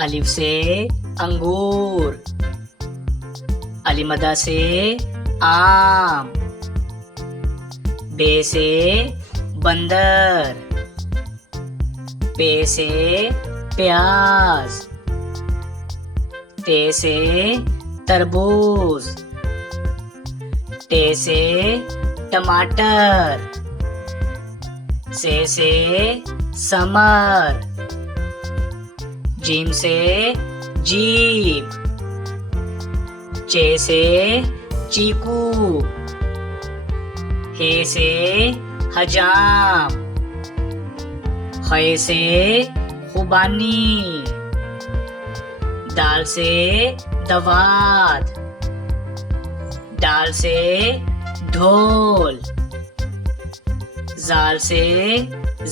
अलिफ से अंगूर, अलिमदा से आम, बे से बंदर, पे से प्याज, ते से तरबूज, टे से टमाटर, से समर, जीम से जीप, चे से चीकू, हे से हजाम, खे से खुबानी, दाल से दवात, डाल से ढोल, जाल से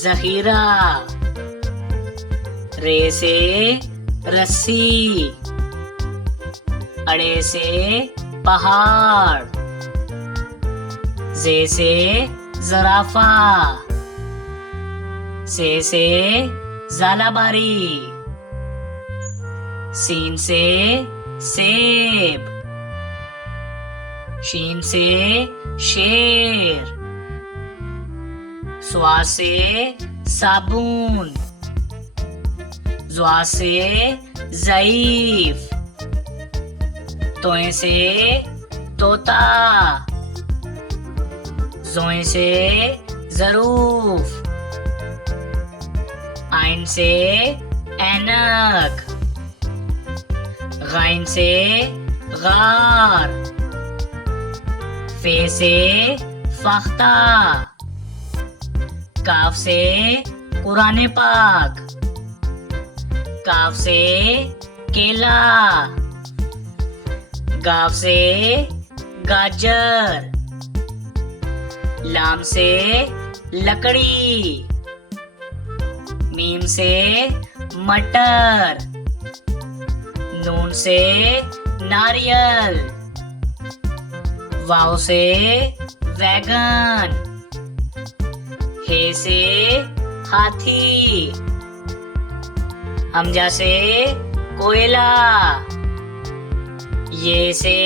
जहीरा, रे से रस्सी, अड़े से पहाड़, जे से जराफा, से जालाबारी, सीन से सेब, शीन से शेर, स्वा से साबुन, ज्वा से ज़ईफ, तोए से तोता, जोए से ज़रूफ, आइन से ऐनक, गाइन से गार, फे से फख्ता, काफ से कुरान पाक, काफ से केला, गाफ से गाजर, लाम से लकड़ी, मीम से मटर, नून से नारियल, वाव से वैगन, हे से हाथी, हमजा से कोयला, ये से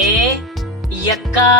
यक्का,